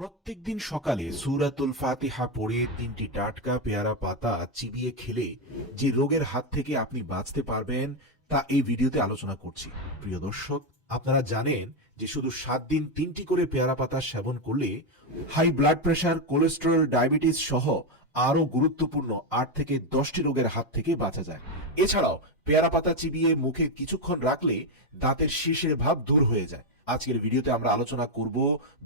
প্রত্যেকদিন সকালে সূরাতুল ফাতিহা পড়ে 3টি টাটকা পেয়ারা পাতা চিবিয়ে খেলে যে রোগের হাত থেকে আপনি বাঁচতে পারবেন তা এই ভিডিওতে আলোচনা করছি। প্রিয় দর্শক, আপনারা জানেন যে শুধু 7 দিন 3টি করে পেয়ারা পাতা সেবন করলে high blood pressure, cholesterol, diabetes সহ আরো গুরুত্বপূর্ণ 8 থেকে 10টি রোগের হাত থেকে বাঁচা যায়। এছাড়াও পেয়ারা পাতা চিবিয়ে মুখে কিছুক্ষণ রাখলে দাঁতের শীর্ষের ভাব দূর হয়ে যায়। আজকের ভিডিওতে আমরা আলোচনা করব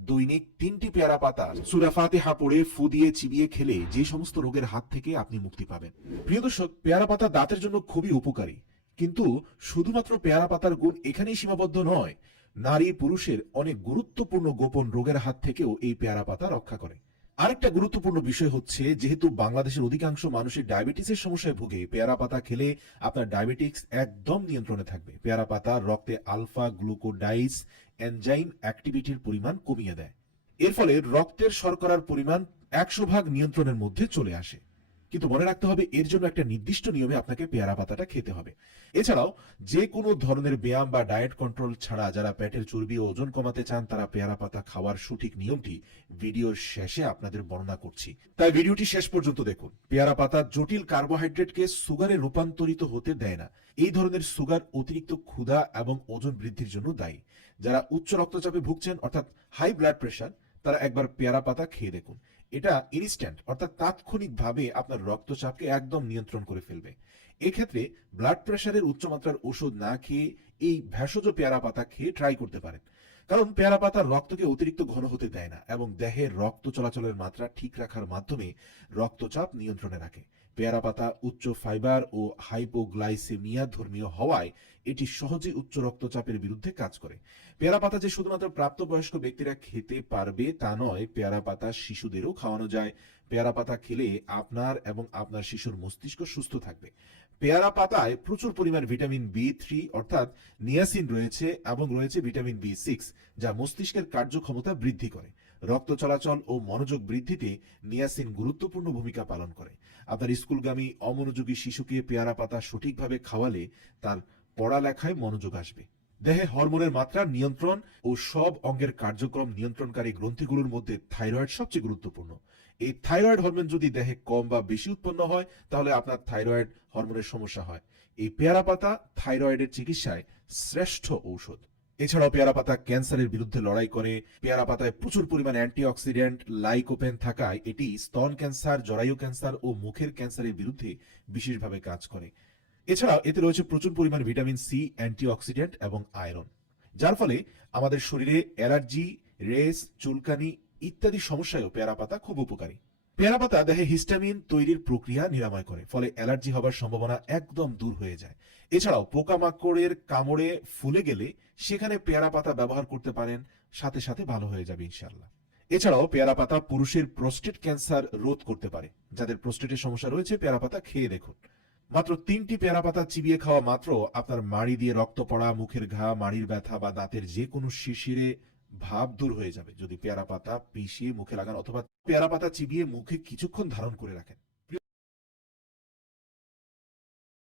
দৈনিক 3টি পেয়ারা পাতা সূরা ফাতিহা পড়ে ফু দিয়ে চিবিয়ে খেলে যে সমস্ত রোগের হাত থেকে আপনি মুক্তি পাবেন। প্রিয় দর্শক, পেয়ারা পাতা দাঁতের জন্য খুবই উপকারী, কিন্তু শুধুমাত্র পেয়ারা পাতার গুণ এখানেই সীমাবদ্ধ নয়। নারী পুরুষের অনেক গুরুত্বপূর্ণ গোপন রোগের হাত থেকেও এই পেয়ারা পাতা রক্ষা করে। আরেকটা গুরুত্বপূর্ণ বিষয় হচ্ছে, যেহেতু বাংলাদেশের অধিকাংশ মানুষের ডায়াবেটিসের সমস্যায় ভুগে, পেয়ারা পাতা খেলে আপনার ডায়াবেটিস একদম নিয়ন্ত্রণে থাকবে। পেয়ারা পাতা রক্তে আলফা গ্লুকোডাইজ এনজাইম অ্যাক্টিভিটির পরিমাণ কমিয়ে দেয়। এর ফলে রক্তের শর্করার পরিমাণ 100% নিয়ন্ত্রণের মধ্যে চলে আসে। কিন্তু মনে রাখতে হবে, এর জন্য একটা নির্দিষ্ট নিয়মে আপনাকে পেয়ারা পাতাটা খেতে হবে। এছাড়াও যে কোনো ধরনের ব্যায়াম বা ডায়েট কন্ট্রোল ছাড়া যারা পেটের চর্বি ও ওজন কমাতে চান, তারা পেয়ারা পাতা খাওয়ার সঠিক নিয়মটি ভিডিওর শেষে আপনাদের বর্ণনা করছি, তাই ভিডিওটি শেষ পর্যন্ত দেখুন। পেয়ারা পাতা জটিল কার্বোহাইড্রেটকে সুগারে রূপান্তরিত হতে দেয় না। এই ধরনের সুগার অতিরিক্ত ক্ষুধা এবং ওজন বৃদ্ধির জন্য দায়ী। যারা উচ্চ রক্তচাপে ভুগছেন অর্থাৎ হাই ব্লাড প্রেশার, তারা একবার পেয়ারা পাতা খেয়ে দেখুন। এটা ইনস্ট্যান্ট অর্থাৎ তাৎক্ষণিকভাবে আপনার রক্তচাপকে একদম নিয়ন্ত্রণ করে ফেলবে। এক্ষেত্রে ব্লাড প্রেশারের উচ্চমাত্রার ওষুধ না খেয়ে এই ভেষজ পেয়ারা পাতা খেয়ে ট্রাই করতে পারেন, কারণ পেয়ারা পাতা রক্তকে অতিরিক্ত ঘন হতে দেয় না এবং দেহের রক্ত চলাচলের মাত্রা ঠিক রাখার মাধ্যমে রক্তচাপ নিয়ন্ত্রণে রাখে। পেয়ারা পাতা উচ্চ ফাইবার ও হাইপোগ্লাইসেমিয়া ধর্মীয় হওয়ায় এটি সহজেই উচ্চ রক্তচাপের বিরুদ্ধে কাজ করে। পেয়ারা পাতা যে শুধুমাত্র প্রাপ্তবয়স্ক ব্যক্তিরা খেতে পারবে তা নয়, পেয়ারা পাতা শিশুদেরও খাওয়ানো যায়। পেয়ারা পাতা খেলে আপনার এবং আপনার শিশুর মস্তিষ্ক সুস্থ থাকবে। পেয়ারা পাতায় প্রচুর পরিমাণ ভিটামিন B3 অর্থাৎ নিয়াসিন রয়েছে এবং রয়েছে ভিটামিন B6, যা মস্তিষ্কের কার্যক্ষমতা বৃদ্ধি করে। রক্ত চলাচল ও মনোযোগ বৃদ্ধিতে নিয়াসিন গুরুত্বপূর্ণ ভূমিকা পালন করে। আপনার স্কুলগামী অমনোযোগী শিশুকে পেয়ারা পাতা সঠিকভাবে খাওয়ালে তার পড়ালেখায় মনোযোগ আসবে। দেহে হরমোনের মাত্রা নিয়ন্ত্রণ ও সব অঙ্গের কার্যক্রম নিয়ন্ত্রণকারী গ্রন্থিগুলোর মধ্যে থাইরয়েড সবচেয়ে গুরুত্বপূর্ণ। এই থাইরয়েড হরমোন যদি দেহে কম বা বেশি উৎপন্ন হয়, তাহলে আপনার থাইরয়েড হরমোনের সমস্যা হয়। এই পেয়ারা পাতা থাইরয়েডের চিকিৎসায় শ্রেষ্ঠ ঔষধ। এছাড়াও পেয়ারা পাতা ক্যান্সারের বিরুদ্ধে লড়াই করে। পেয়ারা পাতায় প্রচুর পরিমাণ অ্যান্টিঅক্সিডেন্ট লাইকোপেন থাকায় এটি স্তন ক্যান্সার, জরায়ু ক্যান্সার ও মুখের ক্যান্সারের বিরুদ্ধে বিশেষভাবে কাজ করে। এছাড়াও এতে রয়েছে প্রচুর পরিমাণ ভিটামিন সি, অ্যান্টিঅক্সিডেন্ট এবং আয়রন, যার ফলে আমাদের শরীরে অ্যালার্জি, রেস, চুলকানি ইত্যাদি সমস্যায়ও পেয়ারা পাতা খুব উপকারী। পেয়ারা পাতা দেহে হিস্টামিন তৈরির প্রক্রিয়া নিরাময় করে, ফলে অ্যালার্জি হবার সম্ভাবনা একদম দূর হয়ে যায়। এছাড়াও পোকামাকড়ের কামড়ে ফুলে গেলে সেখানে পেয়ারা পাতা ব্যবহার করতে পারেন, সাথে সাথে ভালো হয়ে যাবে ইনশাআল্লাহ। এছাড়াও পেয়ারা পাতা পুরুষের প্রোস্টেট ক্যান্সার রোধ করতে পারে। যাদের প্রোস্টেটের সমস্যা রয়েছে, পেয়ারা পাতা খেয়ে দেখুন। মাত্র 3টি পেয়ারা পাতা চিবিয়ে খাওয়া মাত্র আপনার মাড়ি দিয়ে রক্ত পড়া, মুখের ঘা, মাড়ির ব্যথা বা দাঁতের যে কোনো শিরশিরে ভাব দূর হয়ে যাবে যদি পেয়ারা পাতা পিষিয়ে মুখে লাগান অথবা পেয়ারা পাতা চিবিয়ে মুখে কিছুক্ষণ ধারণ করে রাখেন।